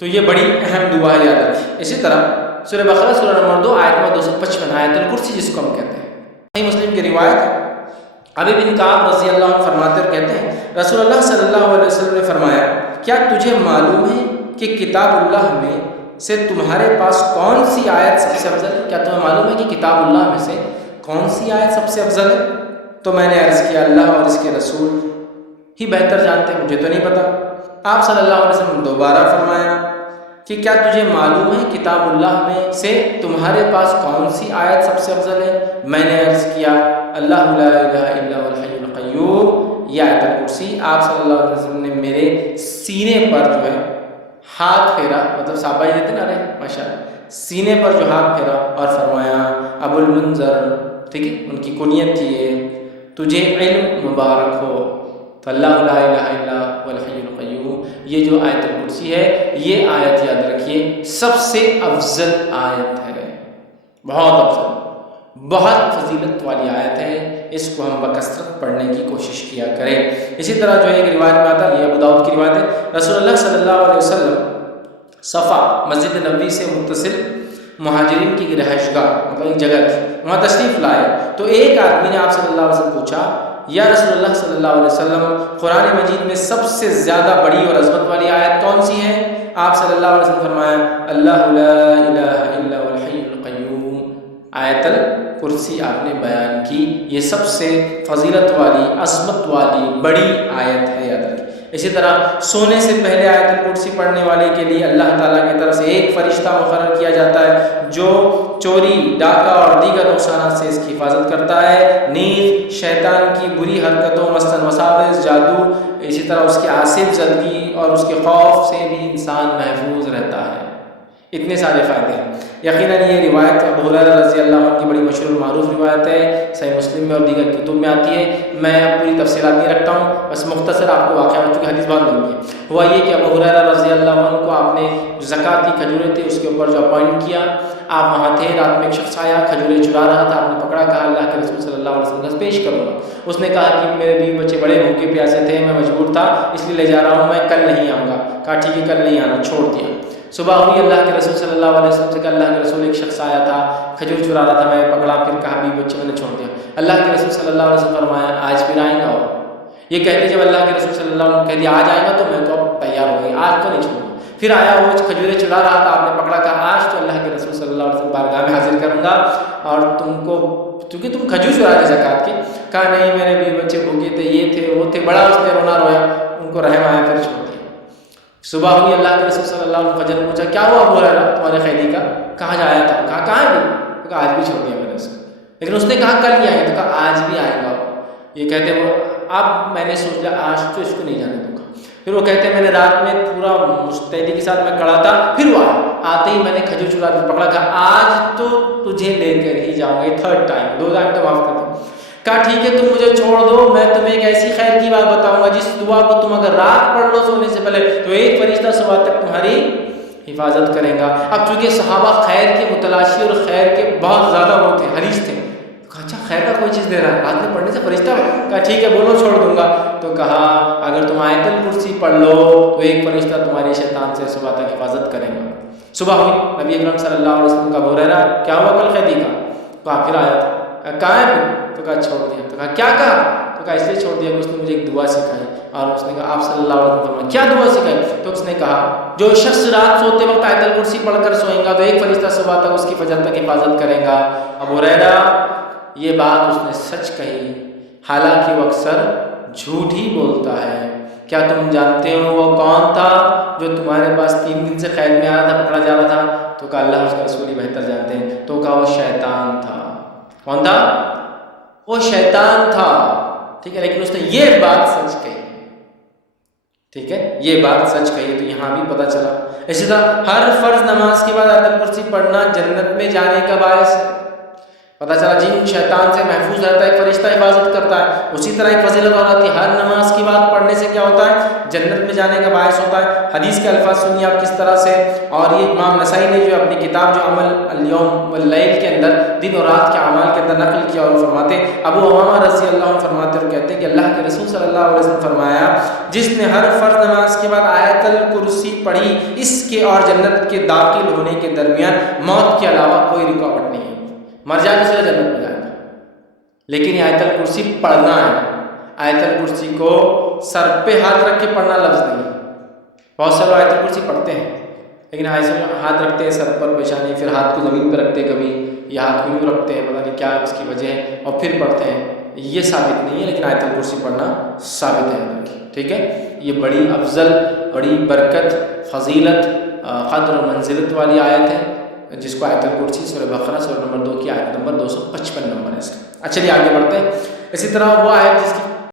تو یہ بڑی اہم دعا ہے، یاد رکھیں۔ اسی طرح سورہ بقرہ سورہ نمبر 2 آیت نمبر 255 آیت الکرسی جس کو ہم کہتے ہیں، صحیح مسلم کی روایت ہے، ابی بن کعب رضی اللہ عنہ فرماتے اور کہتے ہیں رسول اللہ صلی اللہ علیہ وسلم نے فرمایا کیا تجھے معلوم ہے کہ کتاب اللہ میں سے تمہارے پاس کون سی آیت سب سے افضل ہے؟ کیا تمہیں معلوم ہے کہ کتاب اللہ میں سے کون سی آیت سب سے افضل ہے؟ تو میں نے عرض کیا اللہ اور اس کے رسول ہی بہتر جانتے ہیں، مجھے تو نہیں پتا۔ آپ صلی اللہ علیہ وسلم نے دوبارہ فرمایا کہ کیا تجھے معلوم ہے کتاب اللہ میں سے تمہارے پاس کون سی آیت سب سے افضل ہے؟ میں نے عرض کیا اللہ لا الہ الا هو الحی القیوم، یہ آیت الکرسی۔ آپ صلی اللہ علیہ وسلم نے میرے سینے پر جو ہے ہاتھ پھیرا، مطلب صحابہ ہی دیتے نا، ارے ماشاء اللہ، سینے پر جو ہاتھ پھیرا اور فرمایا ابو المنذر، ٹھیک ہے، ان کی کنیت تھی یہ، تجھے علم مبارک ہو۔ تو اللہ لا الہ الا هو الحی القیوم، یہ جو آیت الکرسی ہے، یہ آیت یاد رکھیے سب سے افضل آیت ہے، بہت افضل، بہت فضیلت والی آیت ہے، اس کو ہم بکثرت پڑھنے کی کوشش کیا کریں۔ اسی طرح جو ایک روایت میں آتا ہے، یہ ابو داؤد کی روایت ہے، رسول اللہ صلی اللہ علیہ وسلم صفا مسجد نبوی سے متصل مہاجرین کی رہائش گاہ، مطلب ایک جگہ تھی، وہاں تشریف لائے تو ایک آدمی نے آپ صلی اللہ علیہ وسلم پوچھا یا رسول اللہ صلی اللہ علیہ وسلم قرآن مجید میں سب سے زیادہ بڑی اور عظمت والی آیت کون سی ہے؟ آپ صلی اللہ علیہ وسلم فرمایا اللہ لا الہ الا هو الحی القیوم، آیت الکرسی آپ نے بیان کی، یہ سب سے فضیلت والی، عظمت والی بڑی آیت ہے، یاد رکھیں۔ اسی طرح سونے سے پہلے آیت الکرسی پڑھنے والے کے لیے اللہ تعالیٰ کی طرف سے ایک فرشتہ مقرر کیا جاتا ہے جو چوری، ڈاکہ اور دیگر نقصانات سے اس کی حفاظت کرتا ہے، نیز شیطان کی بری حرکتوں مثلاً وساوس، جادو، اسی طرح اس کی آصف زدگی اور اس کے خوف سے بھی انسان محفوظ رہتا ہے۔ اتنے سارے فائدے ہیں۔ یقیناً یہ روایت ابو ہریرہ رضی اللہ عنہ کی بڑی مشہور معروف روایت ہے، صحیح مسلم میں اور دیگر کتب میں آتی ہے۔ میں اب پوری تفصیلات نہیں رکھتا ہوں، بس مختصر آپ کو واقعہ، چونکہ حدیث بہت لمبی ہے۔ ہوا یہ کہ ابو ہریرہ رضی اللہ عنہ کو آپ نے زکوٰۃ کی کھجوریں تھے اس کے اوپر جو اپوائنٹ کیا، آپ وہاں تھے، رات میں ایک شخص آیا کھجوریں چرا رہا تھا، آپ نے پکڑا، کہا اللہ کے رسول صلی اللہ علیہ وسلم کو پیش کروں گا۔ اس نے کہا کہ میرے بیوی بچے بڑے بھوکے پیاسے تھے، میں مجبور تھا اس لیے لے جا رہا ہوں، میں کل نہیں آؤں گا۔ کہا ٹھیک ہے کل نہیں آنا، چھوڑ دیا۔ صبح ہوئی، اللہ کے رسول صلی اللہ علیہ وسلم سے کہا اللہ کے رسول ایک شخص آیا تھا کھجور چرا رہا تھا، میں نے پکڑا، پھر کہا بیوی بچے میں نے چھوڑ دیا۔ اللہ کے رسول صلی اللہ علیہ وسلم فرمایا آج پھر آئیں گا؟ یہ کہتے جب اللہ کے رسول صلی اللہ علیہ وسلم کہہ دیا آج آئے گا تو میں تو اب تیار ہو گئی، آج تو نہیں چھوڑوں گا۔ پھر آیا، وہ کھجوریں چلا رہا تھا، آپ نے پکڑا، کہا آج تو اللہ کے رسول صلی اللہ علیہ وسلم بارگاہ میں حاضر کروں گا اور تم کو، کیونکہ تم کھجور چرا رہے زکوٰۃ کی۔ کہا نہیں میرے بیوی بچے بھوکے تھے، یہ تھے وہ تھے، بڑا اس نے رونا رویا، ان کو رحم آیا، پھر چھوڑ دیا۔ صبح ہوئی، اللہ کے رسول صلی اللہ علیہ وسلم فجر پوچھا کیا ہوا ابو ہریرہ تمہارے قیدی کا؟ کہاں جایا تھا؟ کہا کہاں ہے؟ تو کہا آج بھی چھوڑ دیا میں نے اس کو، لیکن اس نے کہا کل ہی آئے گا، تو کہا آج بھی آئے گا۔ یہ کہتے وہ اب میں نے سوچ لیا آج تو اس کو نہیں جانے دوں گا۔ پھر وہ کہتے ہیں میں نے رات میں پورا مستعدی کے ساتھ میں کھڑا تھا، پھر وہ آتے ہی میں نے کھجور چرا کے پکڑا، کہا آج تو تجھے لے کر ہی جاؤں گا، تھرڈ ٹائم، 2 ٹائم تو معاف کر دوں۔ کہا ٹھیک ہے تم مجھے چھوڑ دو، میں تمہیں ایک ایسی خیر کی بات بتاؤں گا جس دعا کو تم اگر رات پڑھ لو سونے سے پہلے تو ایک فرشتہ صبح تک تمہاری حفاظت کرے گا۔ اب چونکہ صحابہ خیر کے متلاشی اور خیر کے بہت زیادہ وہ تھے، حریص تھے، کہا اچھا خیر کا کوئی چیز دے رہا ہے رات میں پڑھنے سے فرشتہ؟ کہا ٹھیک ہے بولو چھوڑ دوں گا۔ تو کہا اگر تم آیت الکرسی پڑھ لو تو ایک فرشتہ تمہاری شیطان سے صبح تک حفاظت کرے گا۔ صبح ہوئی، نبی اکرم صلی اللہ علیہ وسلم کا ابو ہریرہ کیا ہوا کل قیدی کا؟ کہا پھر آیا تھا۔ کہا کہاں ہے پھر؟ تو کہا چھوڑ دیا۔ تو کہا کیا کہا؟ تو کہا اس لیے چھوڑ دیا کہ اس نے مجھے ایک دعا سکھائی، اور اس نے کہا آپ صلی اللہ علیہ وسلم کیا دعا سکھائی؟ تو اس نے کہا جو شخص رات سوتے وقت آیت الکرسی پڑھ کر سوئے گا تو ایک فرشتہ صبح تک اس کی فجر تک حفاظت کرے گا۔ ابو ہریرہ یہ بات اس نے سچ کہی، حالانکہ وہ اکثر جھوٹ ہی بولتا ہے۔ کیا تم جانتے ہو وہ کون تھا جو تمہارے پاس 3 دن سے قید میں آ رہا تھا، پکڑا جا رہا تھا؟ تو کہا اللہ اس کا رسول ہی بہتر جانتے ہیں۔ تو کہا وہ شیطان تھا۔ کون تھا؟ وہ شیطان تھا، ٹھیک ہے، لیکن اس نے یہ بات سچ کہی، ٹھیک ہے، یہ بات سچ کہی، تو یہاں بھی پتہ چلا۔ اسی طرح ہر فرض نماز کے بعد آیت الکرسی پڑھنا جنت میں جانے کا باعث ہے۔ پتہ چلا جن شیطان سے محفوظ رہتا ہے، فرشتہ حفاظت کرتا ہے. اسی طرح ایک فضیلت اور آتی ہے، ہر نماز کی بات پڑھنے سے کیا ہوتا ہے؟ جنت میں جانے کا باعث ہوتا ہے. حدیث کے الفاظ سنیے آپ کس طرح سے، اور یہ امام نسائی نے جو اپنی کتاب جو عمل الیوم واللیل کے اندر دن اور رات کے اعمال کے اندر نقل کیا، اور فرماتے ابو امامہ رضی اللہ عنہ فرماتے اور کہتے ہیں کہ اللہ کے رسول صلی اللہ علیہ وسلم فرمایا، جس نے ہر فرض نماز کے بعد آیت الکرسی پڑھی، اس کے اور جنت کے داخل ہونے کے درمیان موت کے علاوہ کوئی رکاوٹ نہیں ہے. مر جائے تو جنت میں جائے گا، لیکن یہ آیت الکرسی پڑھنا ہے. آیت الکرسی کو سر پہ ہاتھ رکھ کے پڑھنا لفظ نہیں ہے. بہت سے لوگ آیت الکرسی پڑھتے ہیں لیکن ہاتھ رکھتے ہیں سر پر پیشانی، پھر ہاتھ کو زمین پہ رکھتے ہیں، کبھی یہ ہاتھ کو یوں رکھتے ہیں، پتہ نہیں کیا اس کی وجہ ہے، اور پھر پڑھتے ہیں. یہ ثابت نہیں ہے، لیکن آیت الکرسی پڑھنا ثابت ہے. ٹھیک ہے، یہ بڑی افضل، بڑی برکت، فضیلت، قدر و منزلت والی آیت ہے، جس کو آیت الکرسی سورہ بقرہ سورہ نمبر 2 کی آیت نمبر 255 نمبر ہے اس کا. چلیے آگے بڑھتے ہیں. اسی طرح وہ آیت جس کی